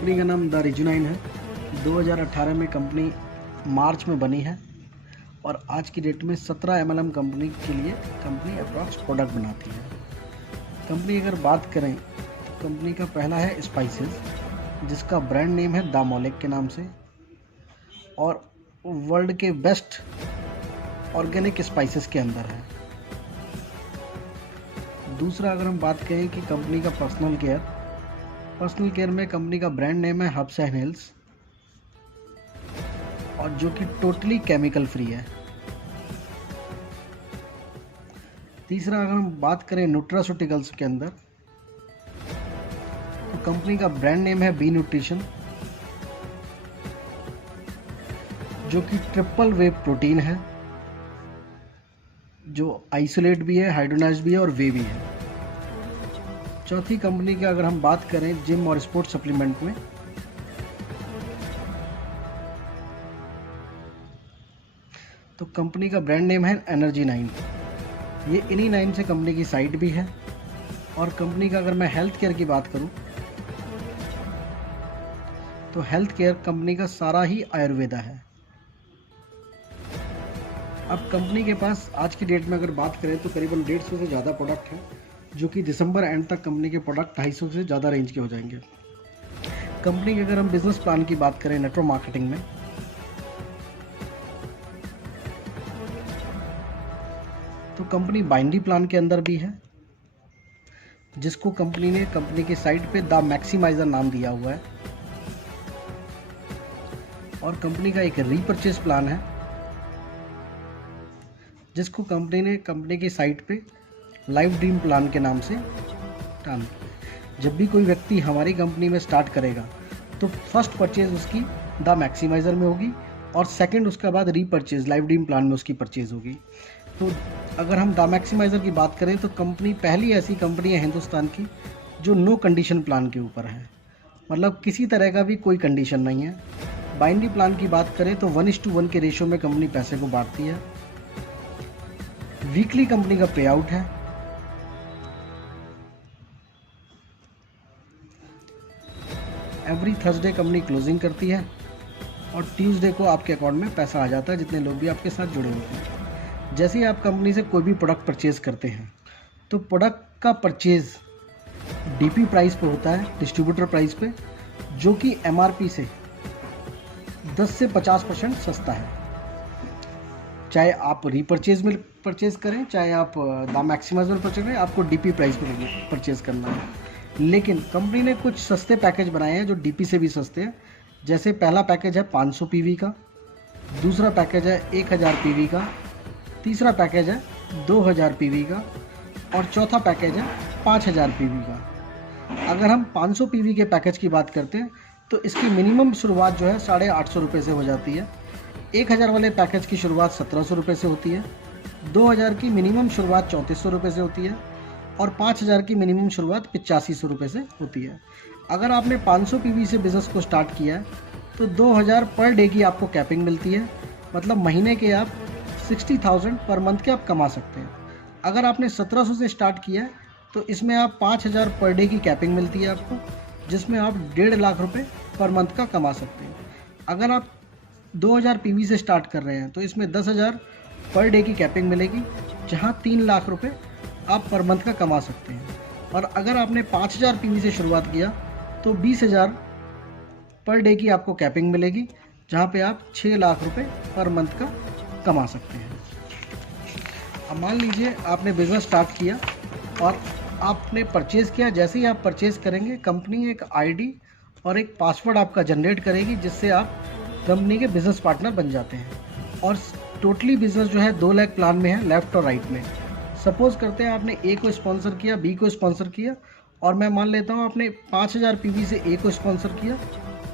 Company का नाम the रिजुनाइन है। 2018 में कंपनी मार्च में बनी है और आज की डेट में 17 MLM कंपनी के लिए कंपनी अप्रॉक्स प्रोडक्ट बनाती है। कंपनी अगर बात करें तो कंपनी का पहला है स्पाइसेस, जिसका ब्रांड नेम है द मौलिक के नाम से और वर्ल्ड के बेस्ट ऑर्गेनिक स्पाइसेस के अंदर है। दूसरा अगर हम बात करें कि कंपनी का पर्सनल केयर में कंपनी का ब्रांड नेम है हर्ब्स एंड हिल्स और जो कि टोटली केमिकल फ्री है। तीसरा अगर हम बात करें न्यूट्रास्यूटिकल्स के अंदर तो कंपनी का ब्रांड नेम है बी न्यूट्रिशन, जो कि ट्रिपल वे प्रोटीन है, जो आइसोलेट भी है, हाइड्रोनाइज भी है और वे भी है। चौथी कंपनी की अगर हम बात करें जिम और स्पोर्ट्स सप्लीमेंट में तो कंपनी का ब्रांड नेम है एनर्जी 9। ये इन्हीं 9 से कंपनी की साइट भी है। और कंपनी का अगर मैं हेल्थ केयर की बात करूं तो हेल्थ केयर कंपनी का सारा ही आयुर्वेदा है। अब कंपनी के पास आज की डेट में अगर बात करें तो करीबन 150 से ज़्यादा प्रोडक्ट हैं, जो कि दिसंबर एंड तक कंपनी के प्रोडक्ट 250 से ज़्यादा रेंज के हो जाएंगे। कंपनी के अगर हम बिजनेस प्लान की बात करें नेटवर्क मार्केटिंग में तो कंपनी बाइनरी प्लान के अंदर भी है, जिसको कंपनी ने कंपनी की साइट पे द मैक्सिमाइजर नाम दिया हुआ है। और कंपनी का एक रीपरचेज प्लान है, जिसको कंपनी ने कंपनी की साइट पे लाइफ ड्रीम प्लान के नाम से टान। जब भी कोई व्यक्ति हमारी कंपनी में स्टार्ट करेगा तो फर्स्ट परचेज उसकी द मैक्सिमाइजर में होगी और सेकंड उसके बाद रीपरचेज लाइफ ड्रीम प्लान में उसकी परचेज होगी। तो अगर हम द मैक्सिमाइजर की बात करें तो कंपनी पहली ऐसी कंपनी है हिंदुस्तान की जो नो कंडीशन प्लान के ऊपर है, मतलब किसी तरह का भी कोई कंडीशन नहीं है। बाइनरी प्लान की बात करें तो 1:1 के रेशियो में कंपनी पैसे को बांटती है। वीकली कंपनी का पे आउट है। एवरी थर्सडे कंपनी क्लोजिंग करती है और ट्यूसडे को आपके अकाउंट में पैसा आ जाता है, जितने लोग भी आपके साथ जुड़े होते हैं। जैसे ही आप कंपनी से कोई भी प्रोडक्ट परचेज करते हैं तो प्रोडक्ट का परचेज डीपी प्राइस पे होता है, डिस्ट्रीब्यूटर प्राइस पे, जो कि एमआरपी से 10 से 50% सस्ता है। चाहे आप रीपरचेज में परचेज करें, चाहे आप द मैक्सिमाइजर में परचेज करें, आपको डीपी प्राइस पे परचेज करना है। लेकिन कंपनी ने कुछ सस्ते पैकेज बनाए हैं जो डीपी से भी सस्ते हैं। जैसे पहला पैकेज है 500 पीवी का, दूसरा पैकेज है 1000 पीवी का, तीसरा पैकेज है 2000 पीवी का और चौथा पैकेज है 5000 पीवी का। अगर हम 500 पीवी के पैकेज की बात करते हैं तो इसकी मिनिमम शुरुआत जो है 850 रुपये से हो जाती है। 1000 वाले पैकेज की शुरुआत 1700 रुपये से होती है। 2000 की मिनिमम शुरुआत 3400 रुपये से होती है और 5000 की मिनिमम शुरुआत 8500 रुपये से होती है। अगर आपने 500 पीवी से बिज़नेस को स्टार्ट किया है तो 2000 पर डे की आपको कैपिंग मिलती है, मतलब महीने के आप 60,000 पर मंथ के आप कमा सकते हैं। अगर आपने 1700 से स्टार्ट किया है तो इसमें आप 5000 पर डे की कैपिंग मिलती है आपको, जिसमें आप 1.5 लाख रुपए पर मंथ का कमा सकते हैं। अगर आप 2000 पीवी से स्टार्ट कर रहे हैं तो इसमें 10,000 पर डे की कैपिंग मिलेगी, जहां 3 लाख रुपए आप पर मंथ का कमा सकते हैं। और अगर आपने 5000 पीवी से शुरुआत किया तो 20,000 पर डे की आपको कैपिंग मिलेगी, जहां पे आप 6 लाख रुपए पर मंथ का कमा सकते हैं। अब मान लीजिए आपने बिज़नेस स्टार्ट किया और आपने परचेज़ किया। जैसे ही आप परचेज़ करेंगे कंपनी एक आईडी और एक पासवर्ड आपका जनरेट करेगी, जिससे आप कंपनी के बिज़नेस पार्टनर बन जाते हैं। और टोटली बिज़नेस जो है 2 लाख प्लान में है, लेफ़्ट और राइट में। सपोज़ करते हैं आपने ए को स्पॉन्सर किया, बी को स्पॉन्सर किया और मैं मान लेता हूँ आपने 5000 पीवी से ए को स्पॉन्सर किया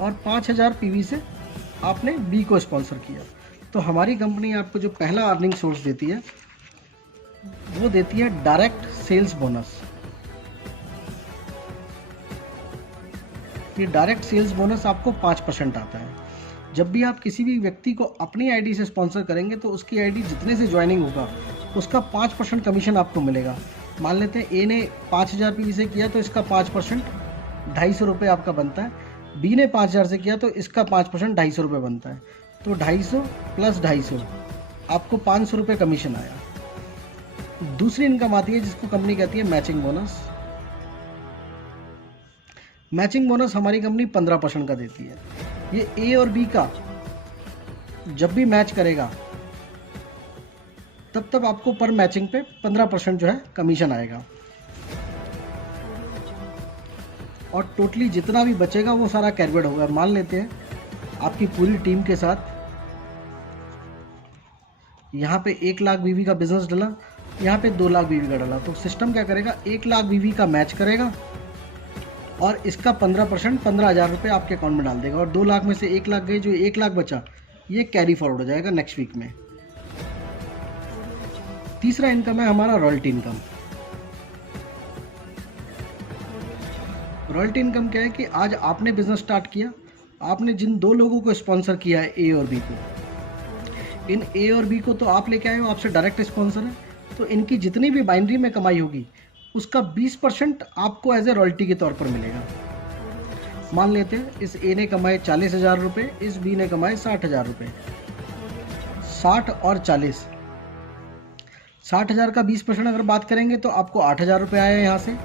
और 5000 पीवी से आपने बी को स्पॉन्सर किया। तो हमारी कंपनी आपको जो पहला अर्निंग सोर्स देती है वो देती है डायरेक्ट सेल्स बोनस। ये डायरेक्ट सेल्स बोनस आपको 5% आता है। जब भी आप किसी भी व्यक्ति को अपनी आईडी से स्पॉन्सर करेंगे तो उसकी आईडी जितने से ज्वाइनिंग होगा उसका 5% कमीशन आपको मिलेगा। मान लेते हैं ए ने 5000 पीवी से किया तो इसका 5% 250 रुपये आपका बनता है। बी ने 5,000 से किया तो इसका 5% 250 रुपये बनता है, तो 250 प्लस 250 आपको 500 रुपये कमीशन आया। दूसरी इनकम आती है जिसको कंपनी कहती है मैचिंग बोनस। मैचिंग बोनस हमारी कंपनी 15% का देती है। ये ए और बी का जब भी मैच करेगा तब तब आपको पर मैचिंग पे 15% जो है कमीशन आएगा, और टोटली जितना भी बचेगा वो सारा कैलकुलेट होगा। मान लेते हैं आपकी पूरी टीम के साथ यहाँ पे 1 लाख बीवी का बिजनेस डाला, यहाँ पे 2 लाख बीवी का डाला, तो सिस्टम क्या करेगा, 1 लाख बीवी का मैच करेगा और इसका 15% 15,000 रुपये आपके अकाउंट में डाल देगा, और 2 लाख में से 1 लाख गई, जो 1 लाख बचा ये कैरी फॉरवर्ड हो जाएगा नेक्स्ट वीक में। तीसरा इनकम है हमारा रॉयल्टी इनकम। रॉयल्टी इनकम क्या है कि आज आपने बिजनेस स्टार्ट किया, आपने जिन 2 लोगों को स्पॉन्सर किया है, ए और बी को, इन ए और बी को तो आप लेके आए हो, आपसे डायरेक्ट स्पॉन्सर है, तो इनकी जितनी भी बाइनरी में कमाई होगी उसका 20% आपको एज ए रॉयल्टी के तौर पर मिलेगा। मान लेते हैं इस ए ने कमाए 40,000 रुपये, इस बी ने कमाए 60,000 रुपये। 60 और 40, 60,000 का 20% अगर बात करेंगे तो आपको 8,000 रुपये आए यहाँ से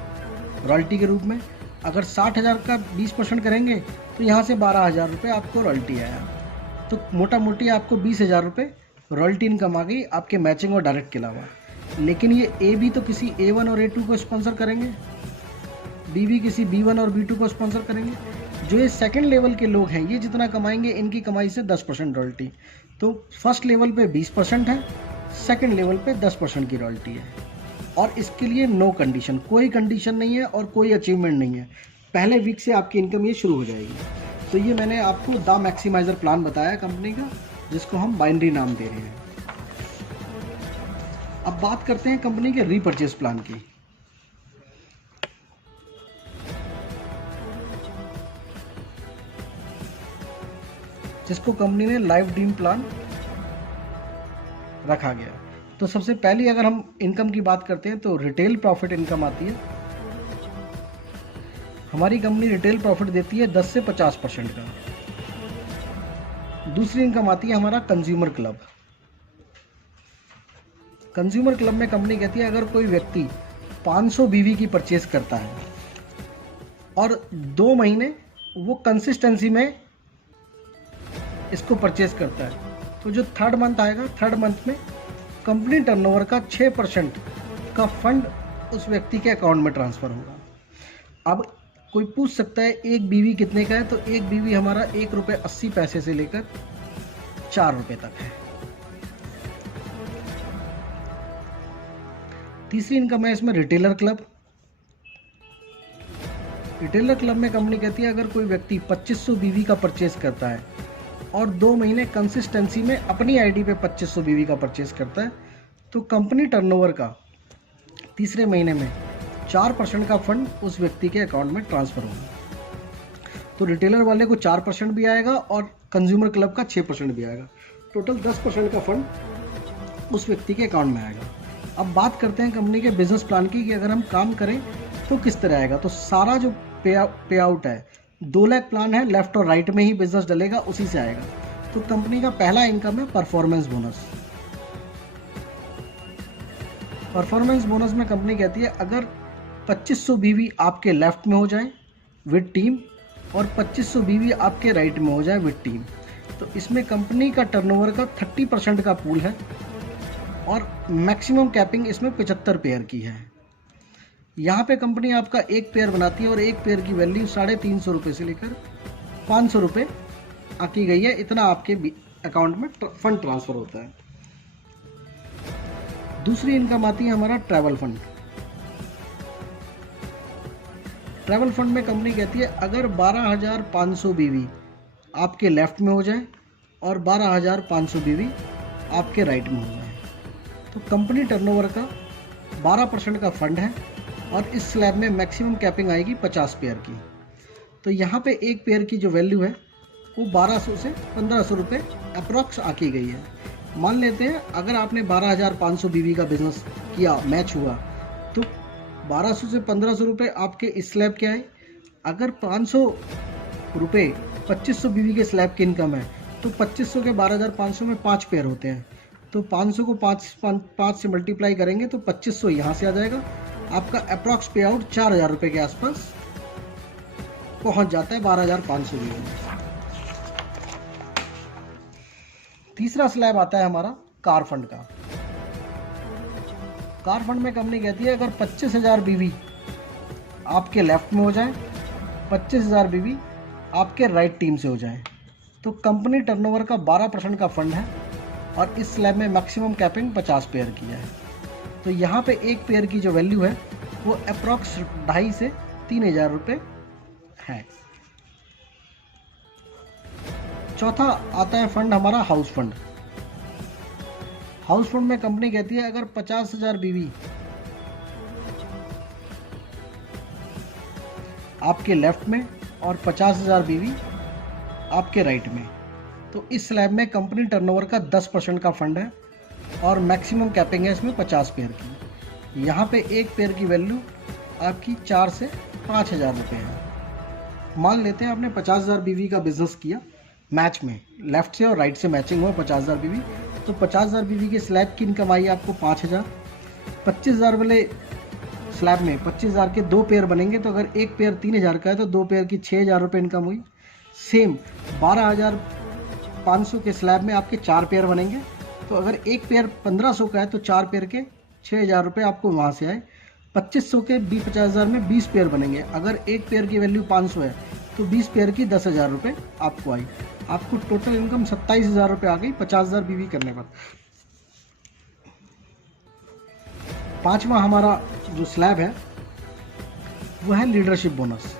रॉयल्टी के रूप में। अगर 60,000 का 20% करेंगे तो यहाँ से 12,000 रुपये आपको रॉयल्टी आया, तो मोटा मोटी आपको 20,000 रुपये रॉयल्टी इनकम आ गई आपके मैचिंग और डायरेक्ट के अलावा। लेकिन ये ए बी तो किसी A1 और A2 को स्पॉन्सर करेंगे, बी भी किसी B1 और B2 को स्पॉन्सर करेंगे। जो ये सेकंड लेवल के लोग हैं ये जितना कमाएंगे इनकी कमाई से 10% रॉयल्टी, तो फर्स्ट लेवल पे 20% है, सेकंड लेवल पे 10% की रॉयल्टी है। और इसके लिए नो कंडीशन, कोई कंडीशन नहीं है और कोई अचीवमेंट नहीं है, पहले वीक से आपकी इनकम ये शुरू हो जाएगी। तो ये मैंने आपको द मैक्सिमाइजर प्लान बताया कंपनी का, जिसको हम बाइनरी नाम दे रहे हैं। अब बात करते हैं कंपनी के रीपरचेज प्लान की। जिसको कंपनी ने लाइफ ड्रीम प्लान रखा गया। तो सबसे पहले अगर हम इनकम की बात करते हैं तो रिटेल प्रॉफिट इनकम आती है। हमारी कंपनी रिटेल प्रॉफिट देती है 10 से 50% का। दूसरी इनकम आती है हमारा कंज्यूमर क्लब। कंज्यूमर क्लब में कंपनी कहती है अगर कोई व्यक्ति 500 बीवी की परचेज करता है और 2 महीने वो कंसिस्टेंसी में इसको परचेज करता है, तो जो थर्ड मंथ आएगा, थर्ड मंथ में कंपनी टर्नओवर का 6% का फंड उस व्यक्ति के अकाउंट में ट्रांसफ़र होगा। अब कोई पूछ सकता है एक बीवी कितने का है, तो एक बीवी हमारा 1 रुपये 80 पैसे से लेकर 4 रुपये तक है। तीसरी इनकम है इसमें रिटेलर क्लब। रिटेलर क्लब में कंपनी कहती है अगर कोई व्यक्ति 2500 बीवी का परचेज करता है और 2 महीने कंसिस्टेंसी में अपनी आईडी पे 2500 बीवी का परचेज करता है, तो कंपनी टर्नओवर का तीसरे महीने में 4% का फंड उस व्यक्ति के अकाउंट में ट्रांसफ़र होगा। तो रिटेलर वाले को 4% भी आएगा और कंज्यूमर क्लब का 6% भी आएगा, टोटल 10% का फंड उस व्यक्ति के अकाउंट में आएगा। अब बात करते हैं कंपनी के बिजनेस प्लान की कि अगर हम काम करें तो किस तरह आएगा। तो सारा जो पे आउट है 2 लाख प्लान है, लेफ्ट और राइट में ही बिजनेस डलेगा, उसी से आएगा। तो कंपनी का पहला इनकम है परफॉर्मेंस बोनस। परफॉर्मेंस बोनस में कंपनी कहती है अगर 2500 बीवी आपके लेफ्ट में हो जाए विद टीम और 2500 बीवी आपके राइट में हो जाए विद टीम, तो इसमें कंपनी का टर्नओवर का 30% का पूल है और मैक्सिमम कैपिंग इसमें 75 पेयर की है। यहाँ पे कंपनी आपका एक पेयर बनाती है और एक पेयर की वैल्यू 350 रुपये से लेकर 500 रुपये आकी गई है, इतना आपके अकाउंट में फंड ट्रांसफ़र होता है। दूसरी इनकम आती है हमारा ट्रैवल फंड। ट्रैवल फंड में कंपनी कहती है अगर 12,500 बीवी आपके लेफ्ट में हो जाए और 12,500 बीवी आपके राइट में हो जाए, तो कंपनी टर्नओवर का 12% का फंड है और इस स्लैब में मैक्सिमम कैपिंग आएगी 50 पेयर की। तो यहाँ पे एक पेयर की जो वैल्यू है वो 1200 से 1500 रुपये अप्रॉक्स आकी गई है। मान लेते हैं अगर आपने 12,500 बीवी का बिजनेस किया, मैच हुआ, तो 1200 से 1500 रुपये आपके इस स्लैब के आए। अगर 500 रुपये 2500 बीवी के स्लैब की इनकम है, तो 2500 के 12,500 में 5 पेयर होते हैं, तो 500 को 5 से मल्टीप्लाई करेंगे तो 2500 यहाँ से आ जाएगा। आपका अप्रॉक्स पे आउट 4,000 रुपये के आसपास पहुँच जाता है 12,500 बीवी में। तीसरा स्लैब आता है हमारा कार फंड का। कार फंड में कंपनी कहती है अगर 25,000 बीवी आपके लेफ्ट में हो जाए, 25,000 बीवी आपके राइट टीम से हो जाए, तो कंपनी टर्नओवर का 12% का फंड है और इस स्लैब में मैक्सिमम कैपिंग 50 पेयर की है। तो यहाँ पे एक पेयर की जो वैल्यू है वो अप्रॉक्स 2,500 से 3,000 रुपये है। चौथा आता है फंड हमारा हाउस फंड। हाउस फंड में कंपनी कहती है अगर 50,000 बीवी आपके लेफ्ट में और 50,000 बीवी आपके राइट में, तो इस स्लैब में कंपनी टर्नओवर का 10% का फंड है और मैक्सिमम कैपिंग है इसमें 50 पेयर की। यहाँ पे एक पेयर की वैल्यू आपकी 4 से 5,000 रुपये है। मान लेते हैं आपने 50,000 बीवी का बिजनेस किया मैच में, लेफ्ट से और राइट से मैचिंग हुआ 50,000 बीवी, तो 50,000 बीवी के स्लैब की इनकम आई आपको 5,000। 25,000 वाले स्लैब में 25,000 के 2 पेयर बनेंगे, तो अगर एक पेयर 3,000 का है तो 2 पेयर की 6,000 रुपये इनकम हुई। सेम 12,500 के स्लैब में आपके 4 पेयर बनेंगे, तो अगर एक पेयर 1,500 का है तो 4 पेयर के 6,000 रुपये आपको वहाँ से आए। 2500 के 50,000 में 20 पेयर बनेंगे, अगर एक पेयर की वैल्यू 500 है तो 20 पेयर की 10,000 रुपये आपको आई। आपको टोटल इनकम 27,000 रुपये आ गई 50,000 बीवी करने पर। पांचवा हमारा जो स्लैब है वो है लीडरशिप बोनस।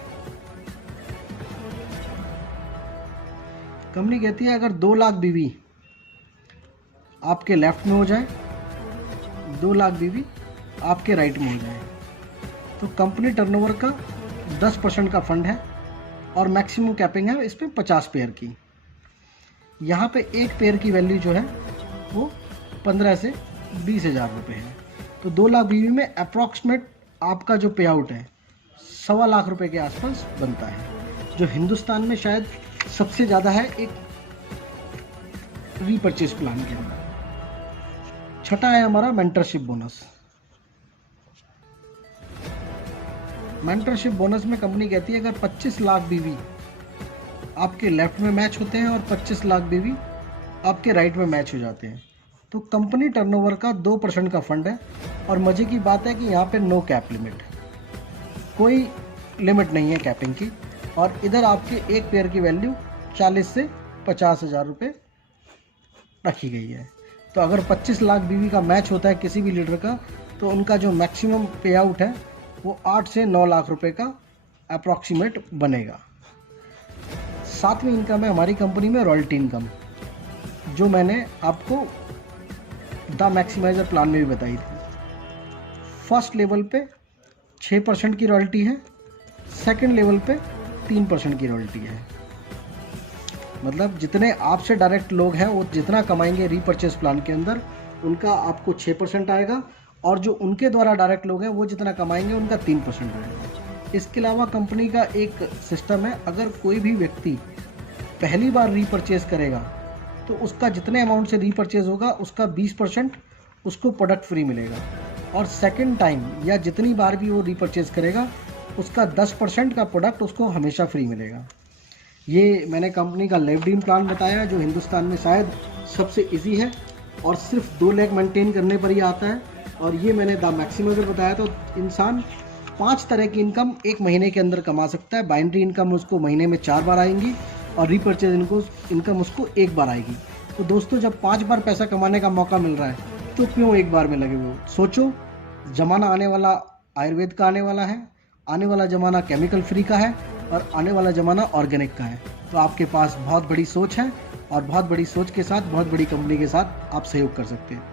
कंपनी कहती है अगर 2 लाख बीवी आपके लेफ्ट में हो जाए, 2 लाख बीवी आपके राइट में हो जाए, तो कंपनी टर्नओवर का 10% का फंड है और मैक्सिमम कैपिंग है इस पर 50 पेयर की। यहाँ पे एक पेयर की वैल्यू जो है वो 15 से 20,000 रुपये है। तो 2 लाख बीवी में अप्रॉक्सीमेट आपका जो पे आउट है 1.25 लाख रुपये के आसपास बनता है, जो हिंदुस्तान में शायद सबसे ज़्यादा है एक रीपरचेज प्लान के अंदर। छठा है हमारा मेंटरशिप बोनस। मेंटरशिप बोनस में कंपनी कहती है अगर 25 लाख बीवी आपके लेफ्ट में मैच होते हैं और 25 लाख बीवी आपके राइट में मैच हो जाते हैं, तो कंपनी टर्नओवर का 2% का फंड है। और मज़े की बात है कि यहाँ पे नो कैप लिमिट, कोई लिमिट नहीं है कैपिंग की, और इधर आपके एक पेयर की वैल्यू 40 से 50,000 रुपये रखी गई है। तो अगर 25 लाख बीवी का मैच होता है किसी भी लीडर का, तो उनका जो मैक्सिमम पे आउट है वो 8 से 9 लाख रुपए का अप्रॉक्सीमेट बनेगा। सातवीं इनकम है हमारी कंपनी में रॉयल्टी इनकम, जो मैंने आपको द मैक्सिमाइजर प्लान में भी बताई थी। फर्स्ट लेवल पे 6% की रॉयल्टी है, सेकंड लेवल पे 3% की रॉयल्टी है। मतलब जितने आपसे डायरेक्ट लोग हैं वो जितना कमाएंगे रीपरचेज प्लान के अंदर, उनका आपको 6% आएगा, और जो उनके द्वारा डायरेक्ट लोग हैं वो जितना कमाएंगे उनका 3% आएगा। इसके अलावा कंपनी का एक सिस्टम है, अगर कोई भी व्यक्ति पहली बार रीपरचेज करेगा तो उसका जितने अमाउंट से रीपरचेज होगा उसका 20% उसको प्रोडक्ट फ्री मिलेगा, और सेकंड टाइम या जितनी बार भी वो रीपरचेज करेगा उसका 10% का प्रोडक्ट उसको हमेशा फ्री मिलेगा। ये मैंने कंपनी का लेवडीन प्लान बताया, जो हिंदुस्तान में शायद सबसे इजी है और सिर्फ 2 लाख मेंटेन करने पर ही आता है। और ये मैंने द मैक्सिमाइजर बताया, तो इंसान 5 तरह की इनकम एक महीने के अंदर कमा सकता है। बाइनरी इनकम उसको महीने में 4 बार आएंगी और रीपरचेज इनकम उसको 1 बार आएगी। तो दोस्तों, जब 5 बार पैसा कमाने का मौका मिल रहा है तो क्यों 1 बार में लगे हुए? सोचो, ज़माना आने वाला आयुर्वेद का आने वाला है, आने वाला ज़माना केमिकल फ्री का है, और आने वाला ज़माना ऑर्गेनिक का है। तो आपके पास बहुत बड़ी सोच है, और बहुत बड़ी सोच के साथ बहुत बड़ी कंपनी के साथ आप सहयोग कर सकते हैं।